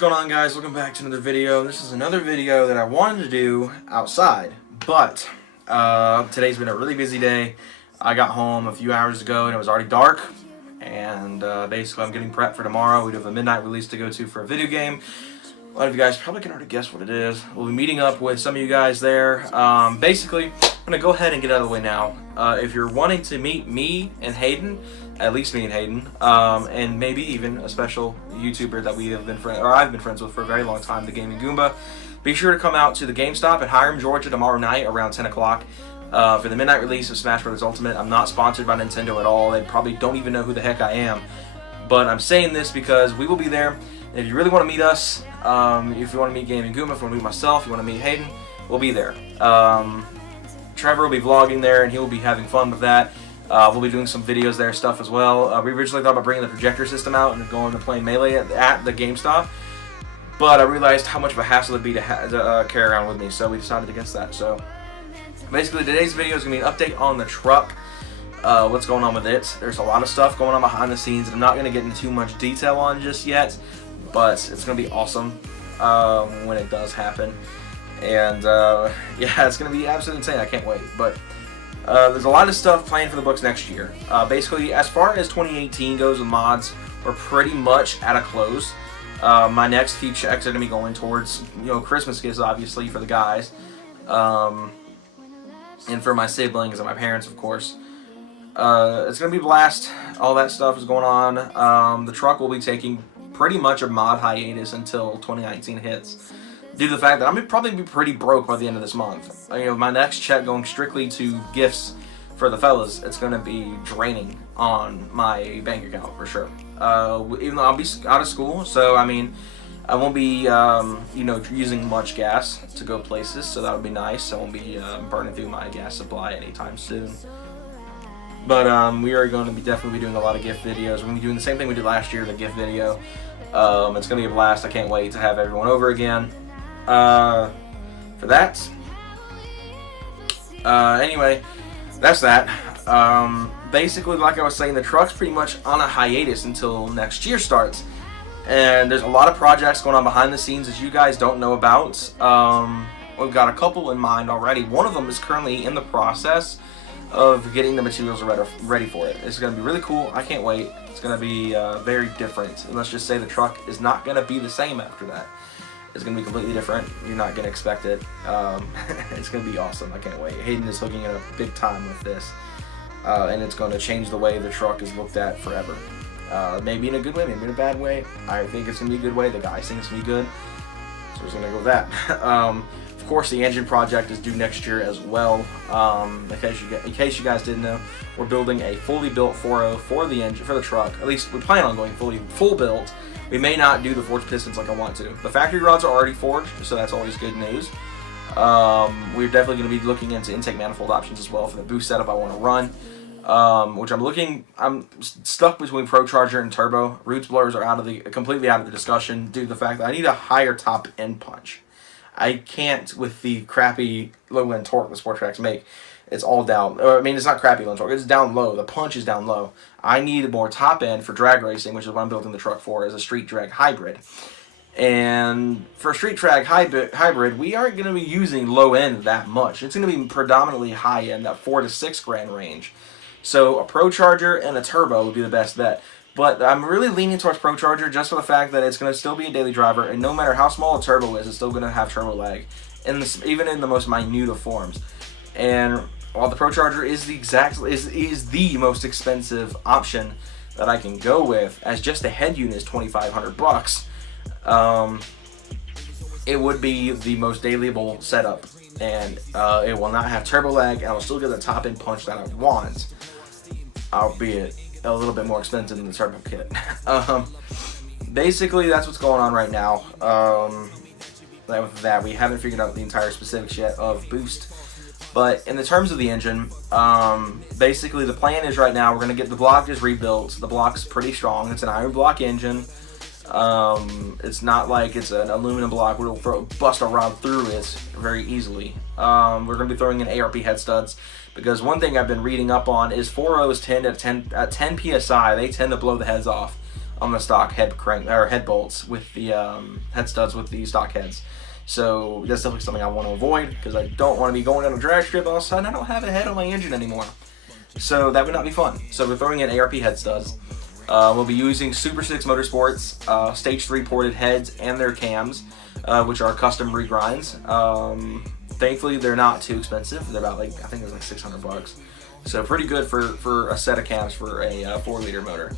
going on, guys? Welcome back to another video. This is another video that I wanted to do outside, but today's been a really busy day. I got home a few hours ago and it was already dark, and basically I'm getting prepped for tomorrow. We have a midnight release to go to for a video game. A lot of you guys probably can already guess what it is. We'll be meeting up with some of you guys there. Basically, I'm going to go ahead and get out of the way now. If you're wanting to meet me and Hayden, at least me and Hayden, and maybe even a special YouTuber that we have been I've been friends with for a very long time, the Gaming Goomba, be sure to come out to the GameStop in Hiram, Georgia tomorrow night around 10 o'clock for the midnight release of Smash Bros. Ultimate. I'm not sponsored by Nintendo at all. They probably don't even know who the heck I am, but I'm saying this because we will be there. And if you really want to meet us, if you want to meet Gaming Goomba, if you want to meet myself, if you want to meet Hayden, we'll be there. Trevor will be vlogging there, and he will be having fun with that. We'll be doing some videos there, stuff as well. We originally thought about bringing the projector system out and going to play Melee at the GameStop, but I realized how much of a hassle it'd be to carry around with me, so we decided against that. So basically, today's video is going to be an update on the truck, what's going on with it. There's a lot of stuff going on behind the scenes that I'm not going to get into too much detail on just yet, but it's going to be awesome when it does happen. And yeah, it's going to be absolutely insane. I can't wait. But there's a lot of stuff planned for the books next year. Basically, as far as 2018 goes with mods, we're pretty much at a close. My next few checks are going to be going towards, Christmas gifts, obviously, for the guys. And for my siblings and my parents, of course. It's going to be a blast. All that stuff is going on. The truck will be taking pretty much a mod hiatus until 2019 hits, due to the fact that I'm going to probably be pretty broke by the end of this month. My next check going strictly to gifts for the fellas, it's going to be draining on my bank account for sure. Even though I'll be out of school, so I mean, I won't be, using much gas to go places, so that would be nice. I won't be burning through my gas supply anytime soon. But we are going to be definitely doing a lot of gift videos. We're going to be doing the same thing we did last year, the gift video. It's going to be a blast. I can't wait to have everyone over again for that. Anyway, that's that. Basically, like I was saying, the truck's pretty much on a hiatus until next year starts. And there's a lot of projects going on behind the scenes that you guys don't know about. We've got a couple in mind already. One of them is currently in the process of getting the materials ready for it. It's going to be really cool. I can't wait. It's going to be very different. And let's just say the truck is not going to be the same after that. It's going to be completely different. You're not going to expect it. It's going to be awesome. I can't wait. Hayden is hooking it up big time with this. And it's going to change the way the truck is looked at forever. Maybe in a good way, maybe in a bad way. I think it's going to be a good way. The guys think it's going to be good. So we're going to go with that. Of course, the engine project is due next year as well. In case you guys didn't know, we're building a fully built 4.0 for the engine, for the truck. At least we plan on going full built. We may not do the forged pistons like I want to. The factory rods are already forged, so that's always good news. We're definitely going to be looking into intake manifold options as well for the boost setup I want to run. Which I'm stuck between Pro Charger and Turbo. Roots blowers are completely out of the discussion due to the fact that I need a higher top end punch. I can't with the crappy low end torque the Sport Tracs make. It's all down. I mean, it's not crappy low end torque. It's down low. The punch is down low. I need more top end for drag racing, which is what I'm building the truck for, as a street drag hybrid. And for street drag hybrid, we aren't going to be using low end that much. It's going to be predominantly high end, that $4,000 to $6,000 range. So a Pro Charger and a Turbo would be the best bet. But I'm really leaning towards Pro Charger just for the fact that it's going to still be a daily driver, and no matter how small a turbo is, it's still going to have turbo lag, even in the most minute of forms. And while the Pro Charger is the most expensive option that I can go with, as just the head unit is $2,500, it would be the most dailyable setup, and it will not have turbo lag, and I'll still get the top end punch that I want, albeit a little bit more expensive than the turbo kit. Basically, that's what's going on right now. With that, we haven't figured out the entire specifics yet of boost. But in the terms of the engine, basically the plan is right now we're going to get the block just rebuilt. The block's pretty strong. It's an iron block engine. It's not like it's an aluminum block where it'll bust a rod through it very easily. We're going to be throwing in ARP head studs, because one thing I've been reading up on is 4.0s tend at 10 psi, they tend to blow the heads off on the stock head crank or head bolts with the head studs with the stock heads. So that's definitely something I want to avoid, because I don't want to be going on a drag strip all of a sudden I don't have a head on my engine anymore. So that would not be fun. So we're throwing in ARP head studs. We'll be using Super 6 Motorsports Stage 3 ported heads and their cams, which are custom regrinds. Thankfully, they're not too expensive. They're about like, I think it's like $600. So pretty good for a set of cams for a 4-liter motor.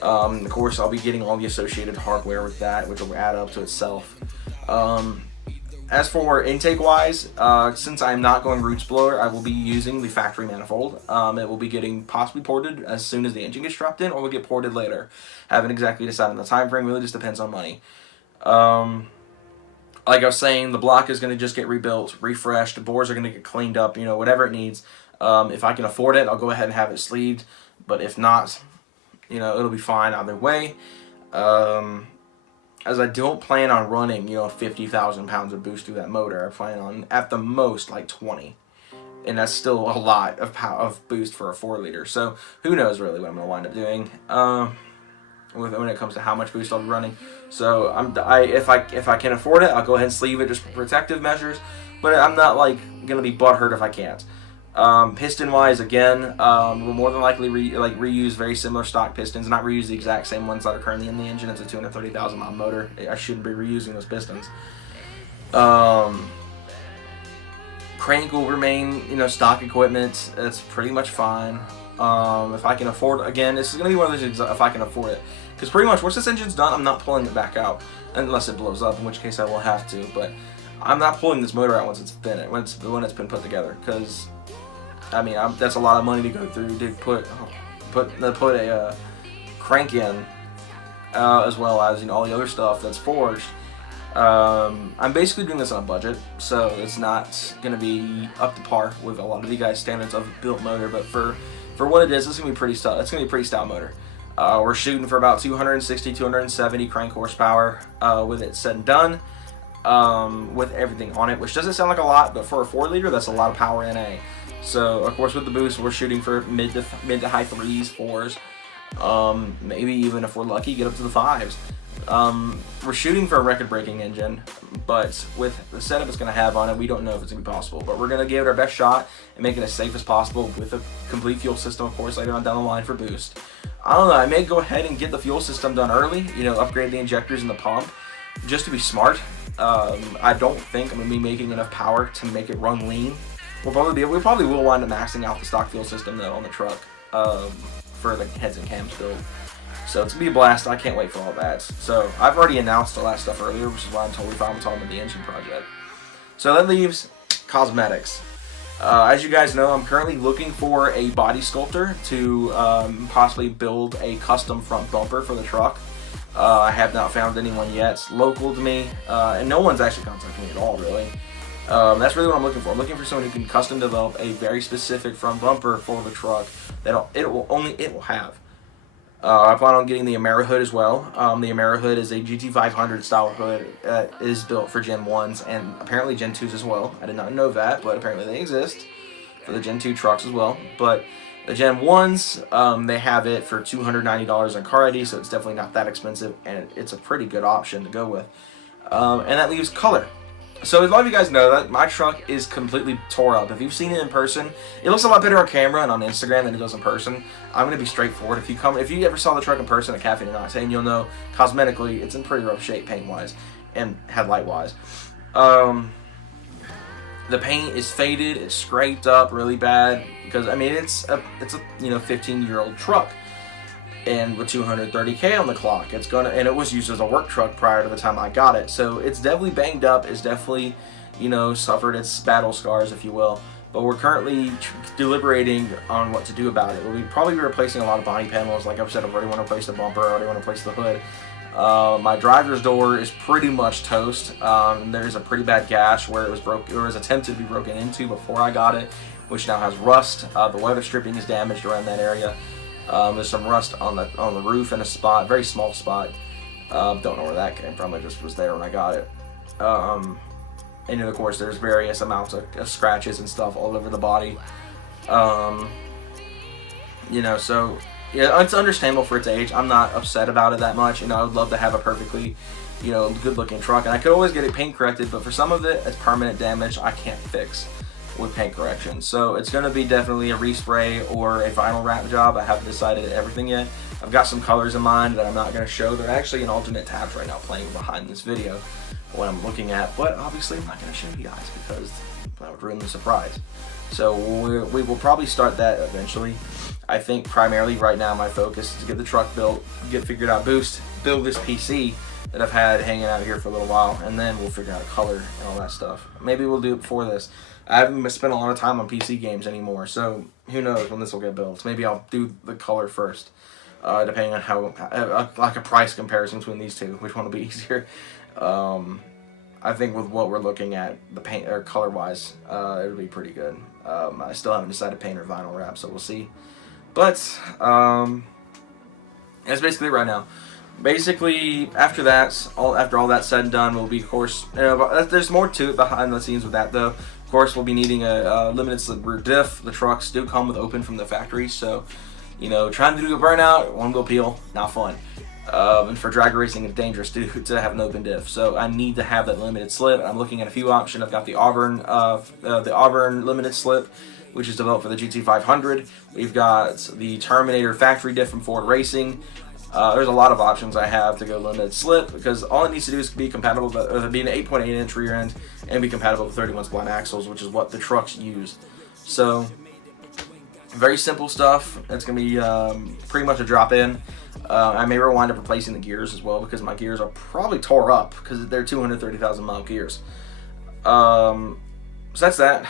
Of course, I'll be getting all the associated hardware with that, which will add up to itself. As for intake-wise, since I'm not going roots blower, I will be using the factory manifold. It will be getting possibly ported as soon as the engine gets dropped in, or will get ported later. Haven't exactly decided on the time frame. Really just depends on money. Like I was saying, the block is going to just get rebuilt, refreshed. The bores are going to get cleaned up, whatever it needs. If I can afford it, I'll go ahead and have it sleeved. But if not, it'll be fine either way. As I don't plan on running, 50,000 pounds of boost through that motor. I plan on, at the most, like 20. And that's still a lot of boost for a 4-liter. So who knows really what I'm going to wind up doing when it comes to how much boost I'll be running. So if I can afford it, I'll go ahead and sleeve it just for protective measures. But I'm not like going to be butthurt if I can't. Piston wise, again, we'll more than likely reuse very similar stock pistons, not reuse the exact same ones that are currently in the engine. It's a 230,000 mile motor. I shouldn't be reusing those pistons. Crank will remain, stock equipment. It's pretty much fine. If I can afford, again, this is going to be one of those things if I can afford it. Because pretty much once this engine's done, I'm not pulling it back out. Unless it blows up, in which case I will have to. But I'm not pulling this motor out once it's finished, when it's been put together. Because that's a lot of money to go through to put a crank in, as well as all the other stuff that's forged. I'm basically doing this on a budget, so it's not going to be up to par with a lot of you guys' standards of a built motor. But for what it is, it's going to be pretty stout. It's going to be a pretty stout motor. We're shooting for about 260, 270 crank horsepower with it said and done. With everything on it, which doesn't sound like a lot, but for a 4-liter, that's a lot of power in a. So of course with the boost, we're shooting for mid to high 3s, 4s, maybe even if we're lucky, get up to the 5s. We're shooting for a record-breaking engine, but with the setup it's going to have on it, we don't know if it's going to be possible. But we're going to give it our best shot and make it as safe as possible with a complete fuel system, of course, later on down the line for boost. I don't know, I may go ahead and get the fuel system done early, upgrade the injectors and the pump, just to be smart. I don't think I'm going to be making enough power to make it run lean. We probably will wind up maxing out the stock fuel system though on the truck for the heads and cams build. So it's going to be a blast. I can't wait for all that. So I've already announced all that stuff earlier, which is why I'm totally fine with talking about the engine project. So that leaves cosmetics. As you guys know, I'm currently looking for a body sculptor to possibly build a custom front bumper for the truck. I have not found anyone yet. It's local to me, and no one's actually contacted me at all, really. That's really what I'm looking for. I'm looking for someone who can custom develop a very specific front bumper for the truck that it will have. I plan on getting the Amerihood as well. The Amerihood is a GT500 style hood that is built for Gen 1s and apparently Gen 2s as well. I did not know that, but apparently they exist for the Gen 2 trucks as well. But the Gen 1s, they have it for $290 on Car ID, so it's definitely not that expensive, and it's a pretty good option to go with. And that leaves color. So a lot of you guys know that my truck is completely tore up. If you've seen it in person, it looks a lot better on camera and on Instagram than it does in person. I'm going to be straightforward. If you ever saw the truck in person at Cafe and Octane, you'll know cosmetically it's in pretty rough shape paint-wise and headlight-wise. The paint is faded, it's scraped up really bad because it's a 15-year-old truck. And with 230K on the clock, and it was used as a work truck prior to the time I got it. So it's definitely banged up. It's definitely, suffered its battle scars, if you will. But we're currently deliberating on what to do about it. We'll probably be replacing a lot of body panels. Like I've said, I already want to replace the bumper. I already want to replace the hood. My driver's door is pretty much toast. There's a pretty bad gash where it was attempted to be broken into before I got it, which now has rust. The weather stripping is damaged around that area. There's some rust on the roof in a spot, very small spot. Don't know where that came from. It just was there when I got it. And of course, there's various amounts of scratches and stuff all over the body. So Yeah, it's understandable for its age. I'm not upset about it that much. I would love to have a perfectly, good looking truck, and I could always get it paint corrected, but for some of it, it's permanent damage I can't fix with paint correction. So it's going to be definitely a respray or a vinyl wrap job. I haven't decided everything yet. I've got some colors in mind that I'm not going to show. They're actually in alternate tabs right now playing behind this video, what I'm looking at, but obviously I'm not going to show you guys because that would ruin the surprise. So we will probably start that eventually. I think primarily right now my focus is to get the truck built, get figured out boost, build this PC that I've had hanging out here for a little while, and then we'll figure out a color and all that stuff. Maybe we'll do it before this. I haven't spent a lot of time on PC games anymore, so who knows when this will get built. Maybe I'll do the color first, depending on how, like a price comparison between these two, which one will be easier. I think with what we're looking at, the paint or color-wise, it'll be pretty good. I still haven't decided paint or vinyl wrap, so we'll see. But that's basically it right now. Basically, after all that's said and done, we'll be, of course, there's more to it behind the scenes with that, though. Of course, we'll be needing a limited slip rear diff. The trucks do come with open from the factory, so, trying to do a burnout, one will peel, not fun. And for drag racing, it's dangerous to have an open diff. So I need to have that limited slip. I'm looking at a few options. I've got the Auburn limited slip, which is developed for the GT500. We've got the Terminator factory diff from Ford Racing. There's a lot of options I have to go limited slip because all it needs to do is be compatible with be an 8.8 inch rear end and be compatible with 31 spline axles, which is what the trucks use. So very simple stuff. It's gonna be pretty much a drop in. I may wind up replacing the gears as well because my gears are probably tore up because they're 230,000 mile gears. So that's that.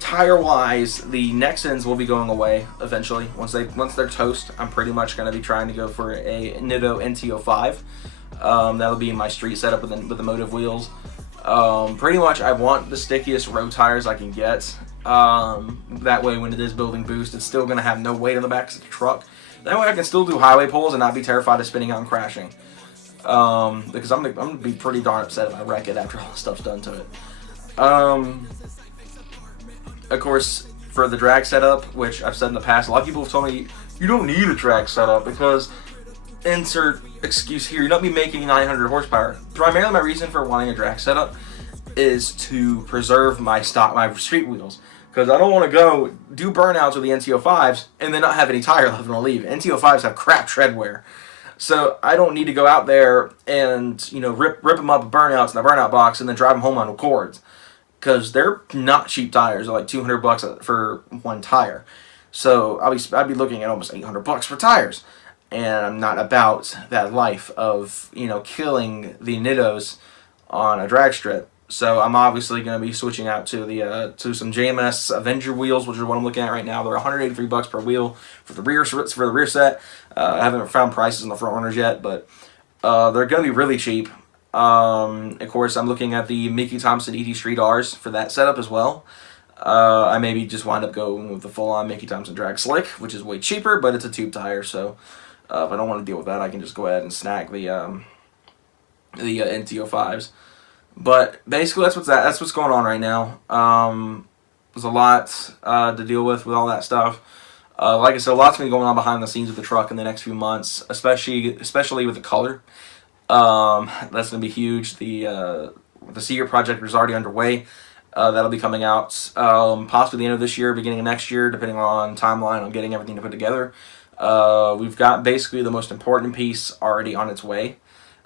Tire wise, the Nexans will be going away eventually. Once they're toast, I'm pretty much going to be trying to go for a Nitto NT05. That'll be my street setup with the motive wheels. Pretty much I want the stickiest road tires I can get. That way when it is building boost, it's still going to have no weight on the back of the truck. That way I can still do highway pulls and not be terrified of spinning out and crashing. Because I'm going to be pretty darn upset if I wreck it after all the stuff's done to it. Of course, for the drag setup, which I've said in the past, a lot of people have told me, you don't need a drag setup because, insert excuse here, you're not be making 900 horsepower. Primarily my reason for wanting a drag setup is to preserve my street wheels. Because I don't want to go do burnouts with the NT05s and then not have any tire left when I leave. NT05s have crap tread wear. So I don't need to go out there and, rip them up with burnouts in the burnout box and then drive them home on cords. Because they're not cheap tires. They're like $200 for one tire. So I'd be looking at almost $800 for tires. And I'm not about that life of, killing the Nittos on a drag strip. So I'm obviously going to be switching out to some JMS Avenger wheels, which is what I'm looking at right now. They're $183 per wheel for the rear set. I haven't found prices on the front runners yet, but they're going to be really cheap. Of course, I'm looking at the Mickey Thompson ET Street R's for that setup as well. I maybe just wind up going with the full-on Mickey Thompson Drag Slick, which is way cheaper, but it's a tube tire, so if I don't want to deal with that, I can just go ahead and snag the NT05s. But basically, that's what's going on right now. There's a lot to deal with all that stuff. Like I said, a lot's going to be going on behind the scenes with the truck in the next few months, especially with the color. That's going to be huge. The Secret project is already underway. That'll be coming out possibly the end of this year, beginning of next year, depending on timeline on getting everything to put together. We've got basically the most important piece already on its way.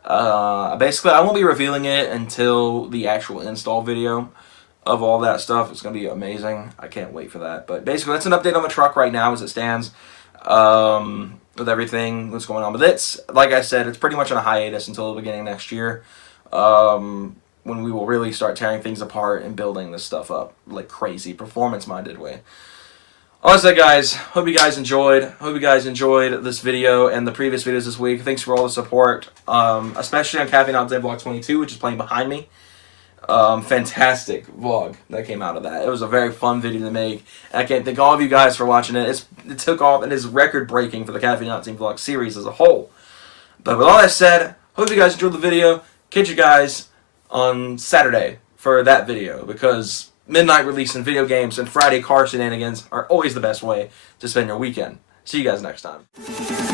Basically, I won't be revealing it until the actual install video of all that stuff. It's going to be amazing. I can't wait for that. But basically, that's an update on the truck right now as it stands. With everything that's going on with it. Like I said, it's pretty much on a hiatus until the beginning of next year, when we will really start tearing things apart and building this stuff up like crazy, performance-minded way. All that said, guys, hope you guys enjoyed. Hope you guys enjoyed this video and the previous videos this week. Thanks for all the support, especially on Caffeine Out Day Vlog 22, which is playing behind me. Fantastic vlog that came out of that. It was a very fun video to make. And I can't thank all of you guys for watching it. It took off and is record breaking for the Caffeine Out Team Vlog series as a whole. But with all that said, hope you guys enjoyed the video. Catch you guys on Saturday for that video because midnight release in video games and Friday car shenanigans are always the best way to spend your weekend. See you guys next time.